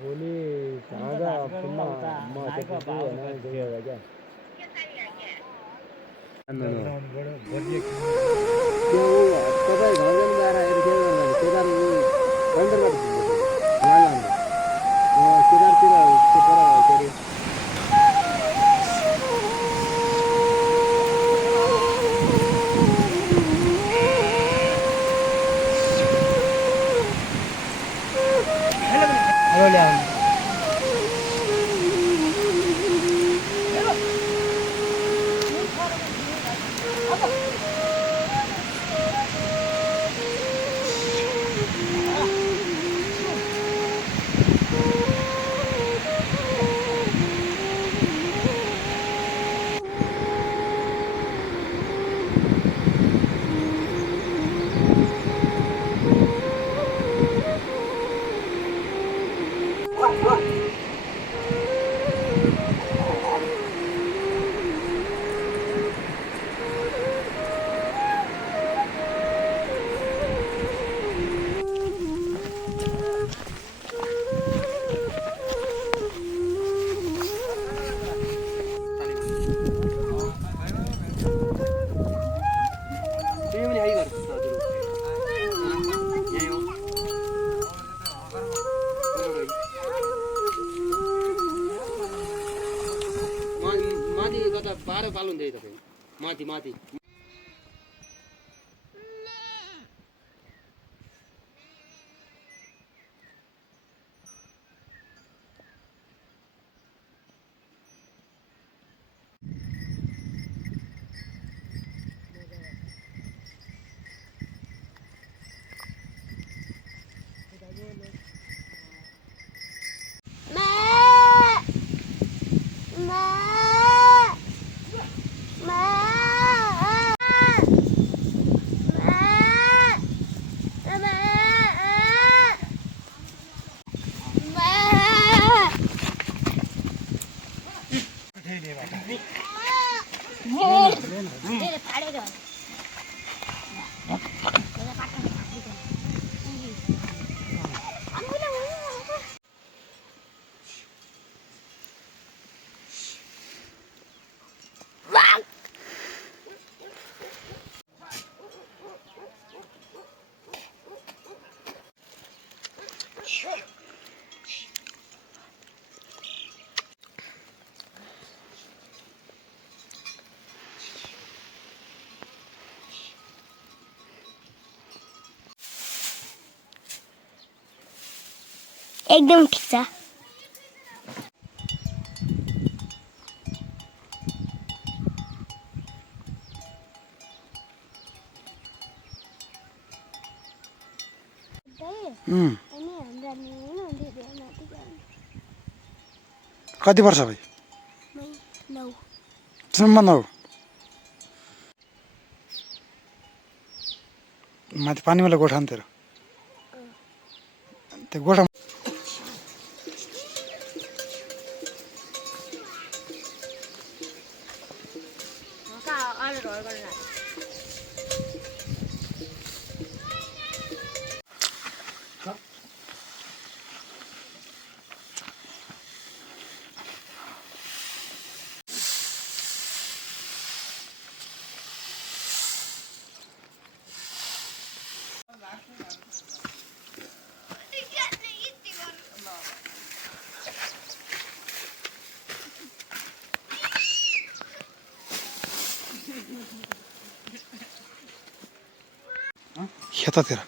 बोली सांगा पुन्हा महत्त्वाचं आहे ना देवाच्या बारा पालून द्यायचं माती माती एकदम ठीक छ कति वर्ष भाइ 9 सम्म 9 माथि पानीवाला गोठा तेरो त्यो गोठा शेतातिर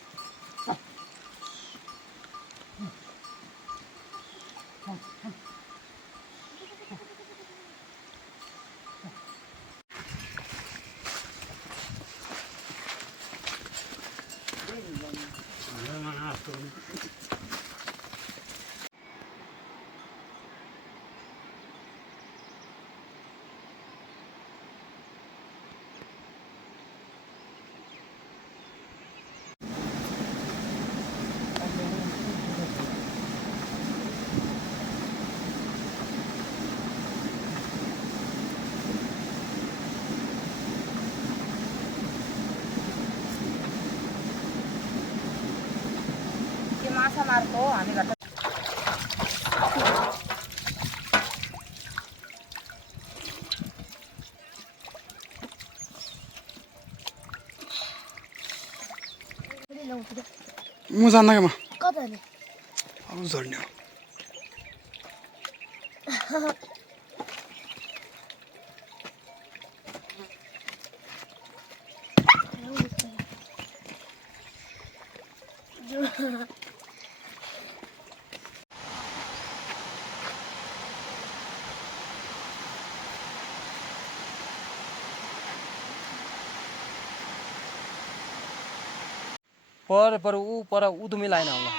मारतो आणि घाटात म जान्न क्या म कता रे अब झड्ने हो पर ऊ तुम्ही लाईन आला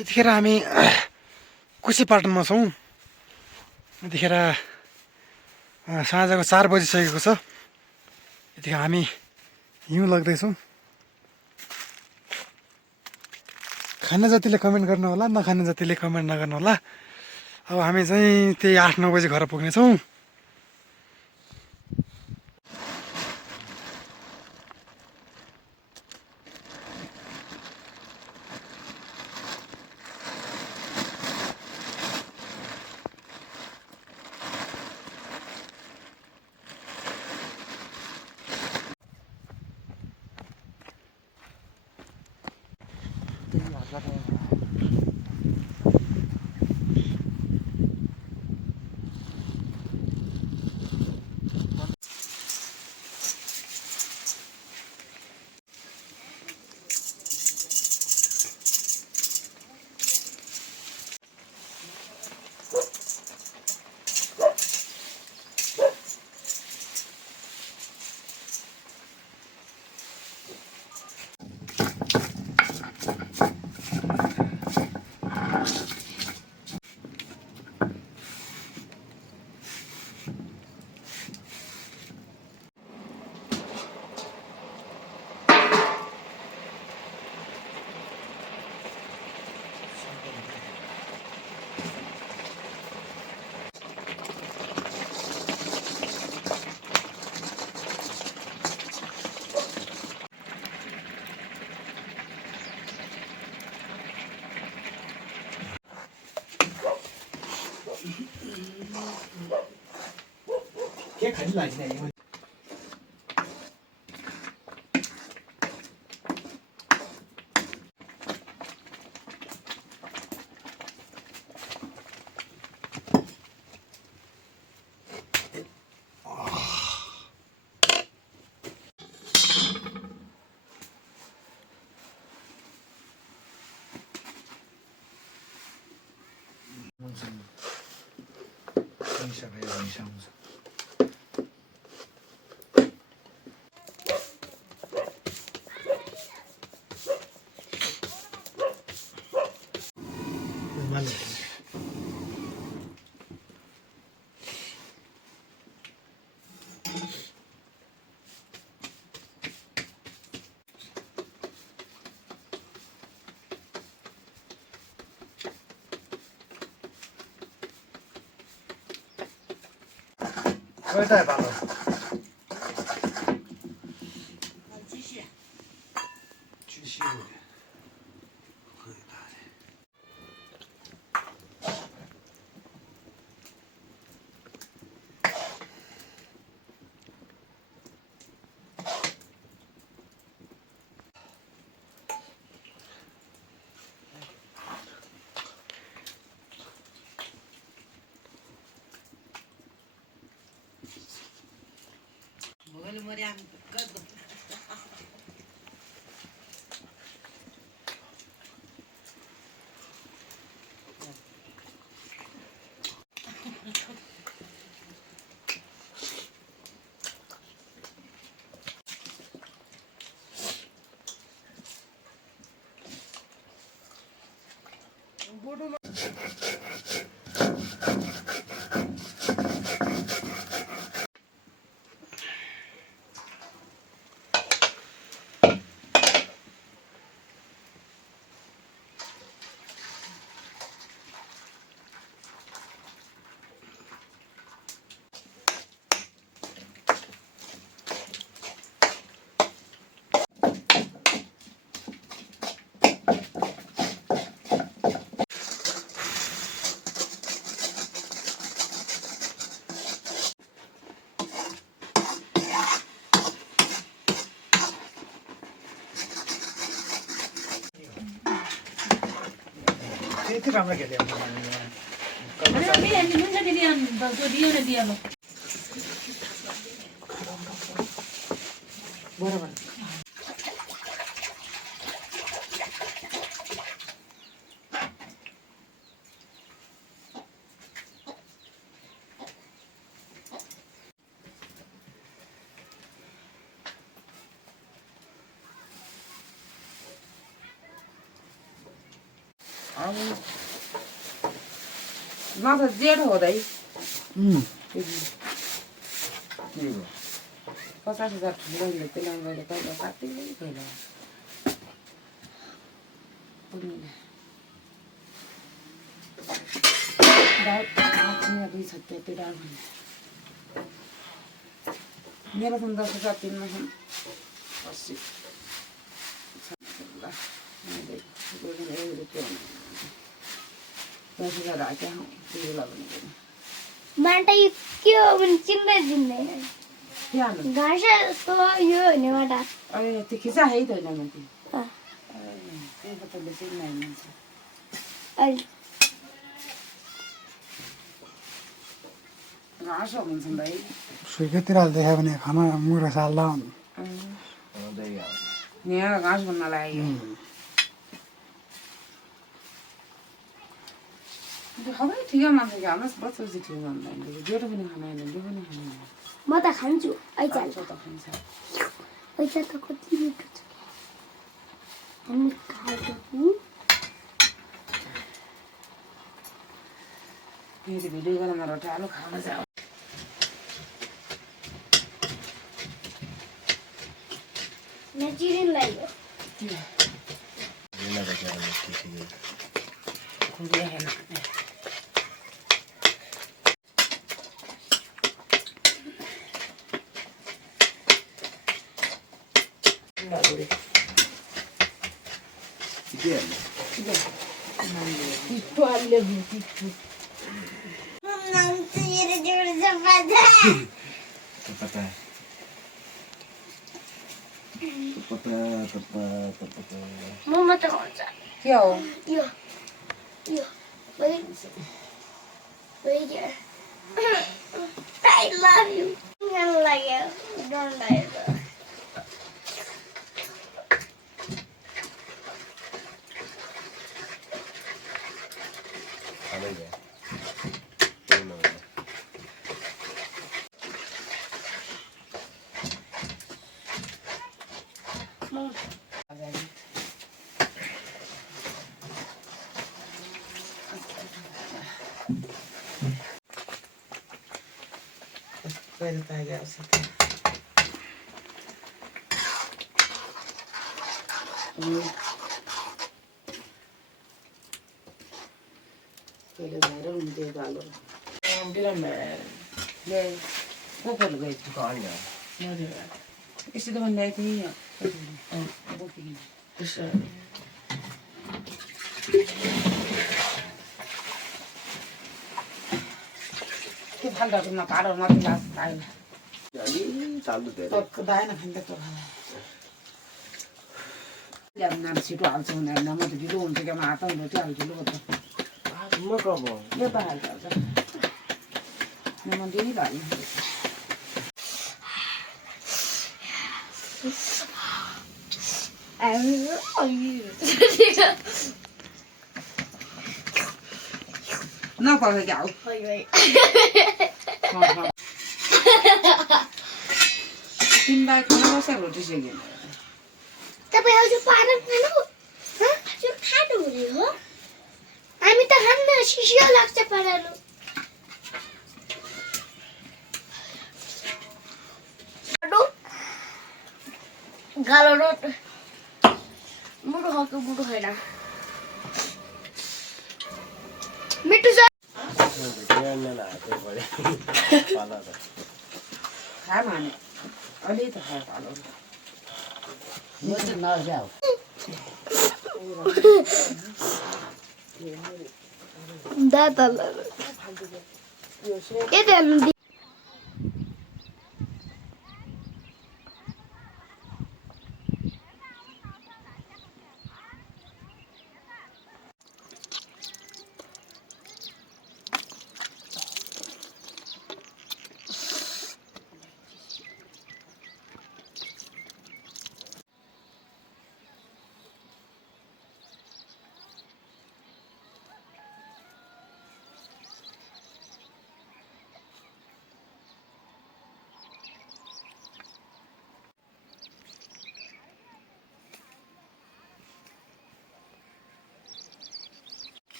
यतिखेर हामी कुसीपाटनमा छौँ यतिखेर साँझको 4 बजिसकेको छ यतिखेर हामी हिउँ लाग्दैछौँ खाने जतिले कमेन्ट गर्नु होला नखाने जतिले कमेन्ट नगर्नु होला अब हामी चाहिँ त्यही 8-9 बजी घर पुग्नेछौँ के खाली लाग्छ Quay tay vào rồi.继续。किती राम्रो खेल्यो बरोबर माझं जेठ होत आहे हम्म. 50,000 ठेवले ते लावले पहिलं काढतील पहिलं ते डाळ मेरा समजा असं जातील ना अशी माटा इतक्यो भने चिन्दै दिँदैन घाँस जस्तो यो हुने माटा त्यो खिचा है त होइन माथि अँ, त्यही तपाईँले चाहिँ मान्छ अहिले घाँस हुन्छ भाइ सुर्खेततिर देखायो भने खाना मुरा साल्दा यहाँ घाँस भन्न लाग्यो खबै ठिकै मान्छ कि हाम्रो बच्चापछि ठिक भन्दैन जेठो पनि खाँदैन त्यो पनि खाँदैन म त खान्छु ऐचाल त खान्छ ऐचा त कति मिठो छ हामी खाएको फेरि भिडियो गरेर रोटालो खान जाऊ नचिरिन लाग्यो म मात्र खान्छ के हो यो यो wait here I love you like it don't like it पहिले त आइदियो आउँछ पहिले भएर हुन्थ्यो गालो बिरामी भएर कोकोले गएको यसो त भन्दै थिएँ त्यसो के फाल्टो नकाडो मात्रै लाग्छ आएन दाएन खान्छ त ल्याउन छिटो हाल्छ हुँदैन म त ढिलो हुन्छ क्या म हात हुँदै हाल्छु ढिलो त यो त हाल्छ म ढिलो हाल्नु नपर्छ क्या तिमीलाई खाना बसेर रोटी सेक्यो तपाईँ हजुर पारा खानु हजुर खानु हुने हो हामी त खान्न सिसियो लाग्छ पारालो गालो रोट मुटु खाएको मुटु खाएन मिठो छ खाएन भने अलि त खायो पालो दादा ये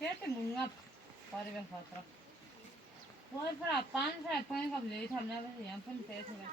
Siete munga pare khatra. Woi phara pan phara pan kap le thamna ba yang pun te thola.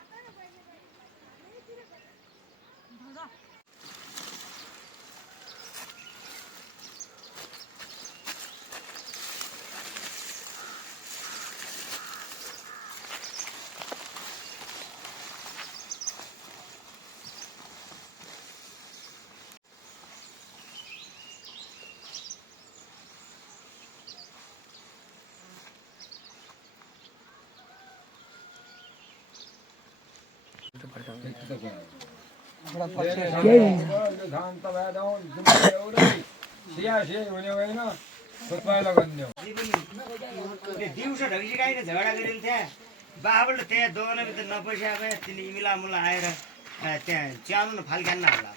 दिउँसो ढक्सी गाईले झगडा गरेको त्यहाँ बाबुले त्यहाँ दोकानभित्र नपैसा तिनी मिला मुला आएर त्यहाँ च्याउनु फाल्क्यान्न होला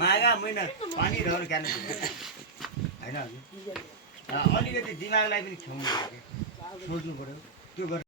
मागा महिना पानी रहर क्यान होइन अलिकति दिमागलाई पनि खेल्नु पर्यो सोच्नु पर्यो त्यो गरेर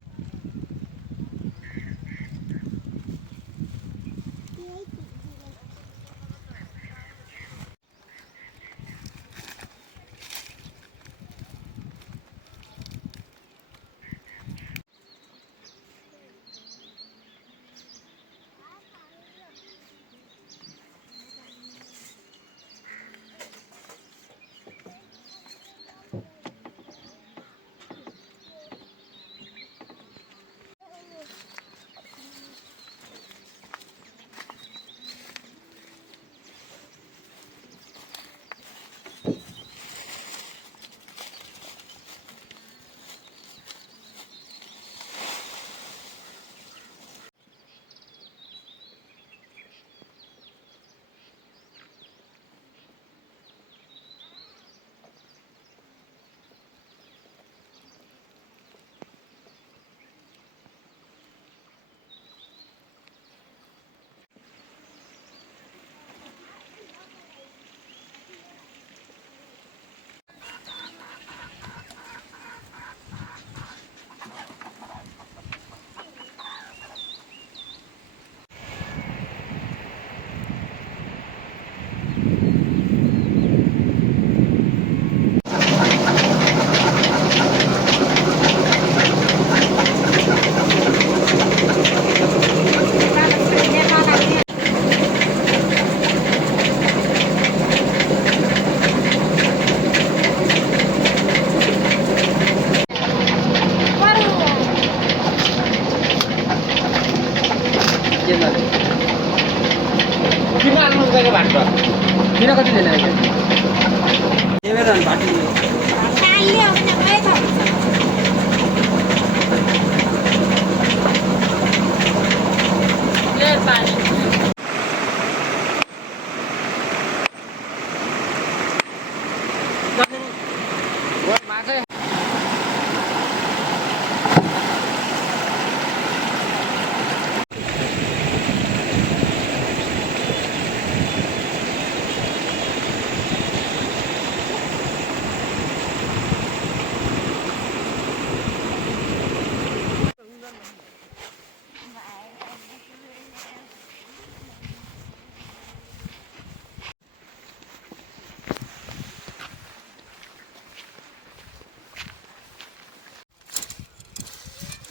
किन कति दिने त्यही भाटी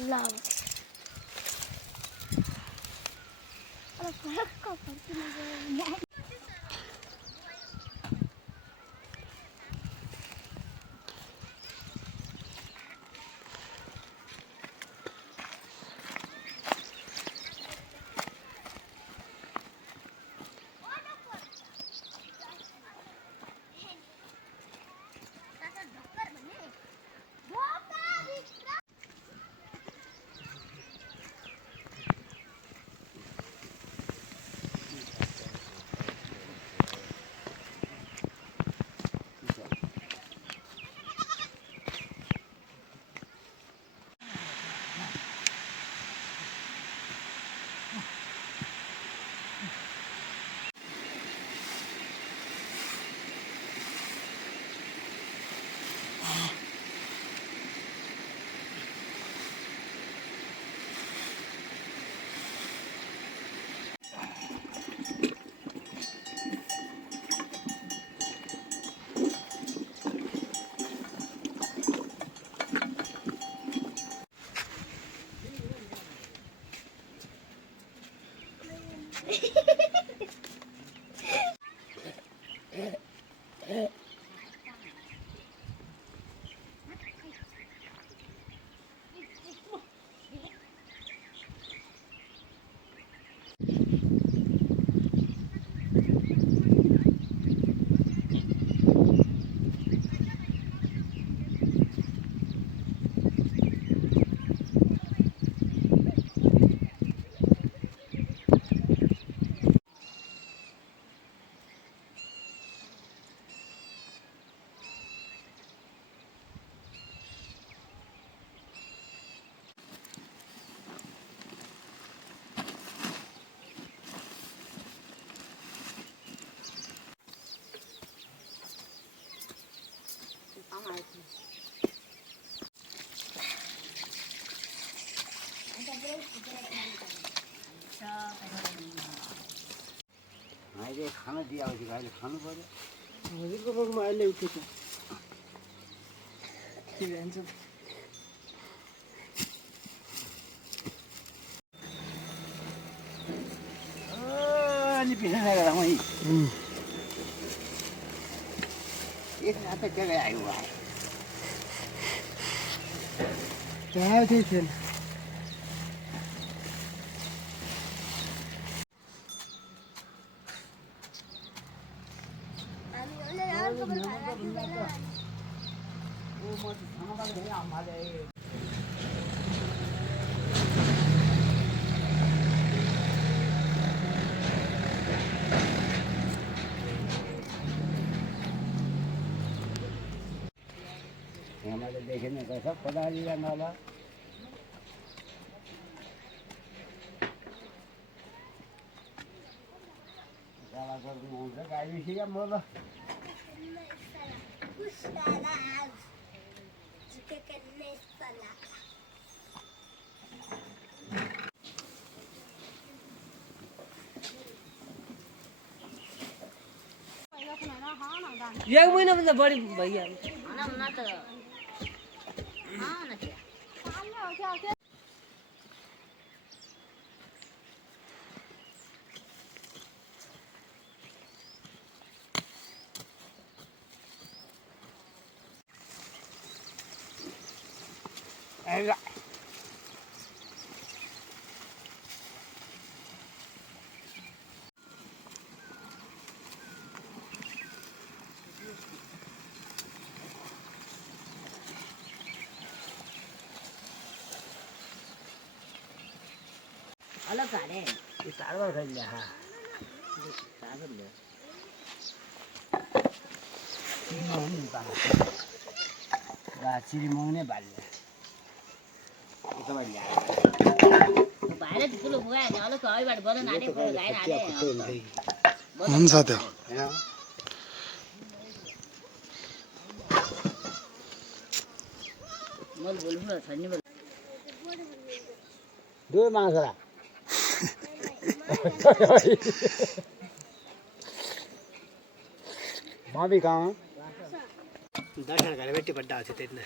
love. Love. अहिले खाना दिएपछि अहिले खानु पर्यो हजुरको रोगमा अहिले उठेको के भन्छ अनि पिछा गएर मै यसमा त के आयो त्यहाँ त्यही थिएन हामीले देखेन त सब पदारिया नला गाला गर्नु हुन्छ गाई बिसिका म ल एक महिनाभन्दा बढी भइहाल्छ अलग खाने ये सारवा खाई लिया हाँ सागर ले चिरी चिरी मौने बाल्य ये तो बाल्य बाहिर ठुलो मुगा नि अलग अगाडिबाट बदन हाने गाई हाने हुन्छ त्यो मल बोल्नु छैन दो मांगरा माँ भी कहाँ दर्शन गरेर बेटी बड्डा हुन्छ त्यति नै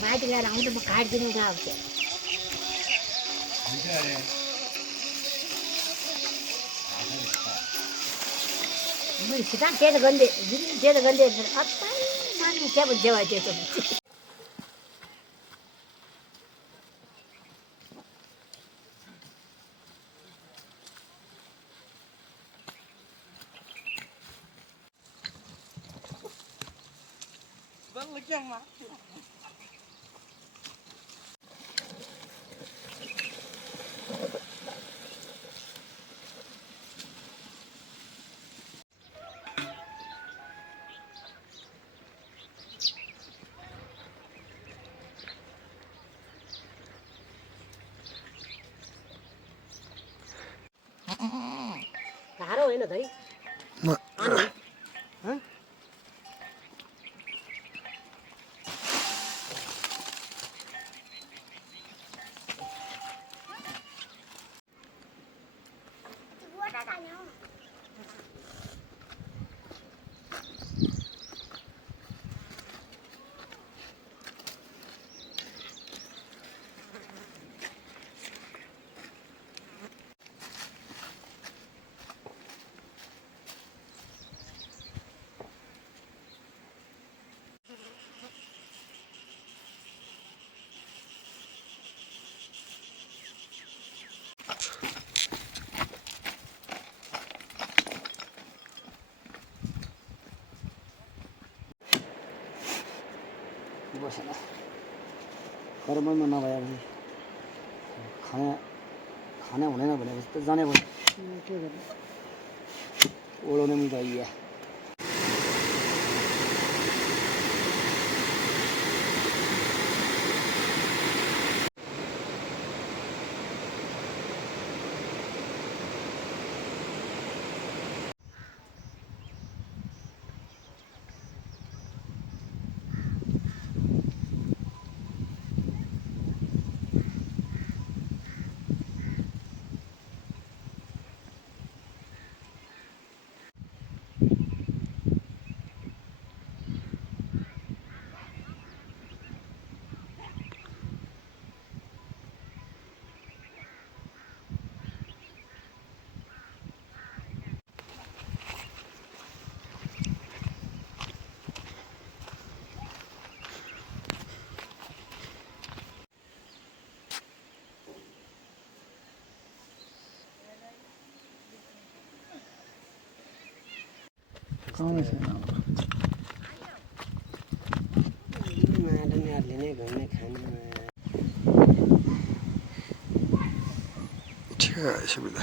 माथि गएर आउँछ म काटिदिनु कहाँ आउँछ मैले सिधा त्यही त गन्धे त्यही त गन्धे अत्तै मान्नु क्या भन्छ भाइ त्यो त दाई म हं? बसेन कर्ममा नभए भने खाना खाना हुँदैन भनेपछि त जाने भयो के गर्नु ओढाउने पनि भइया माटनीहरूले नै घुम्ने खाने ठिक सुविधा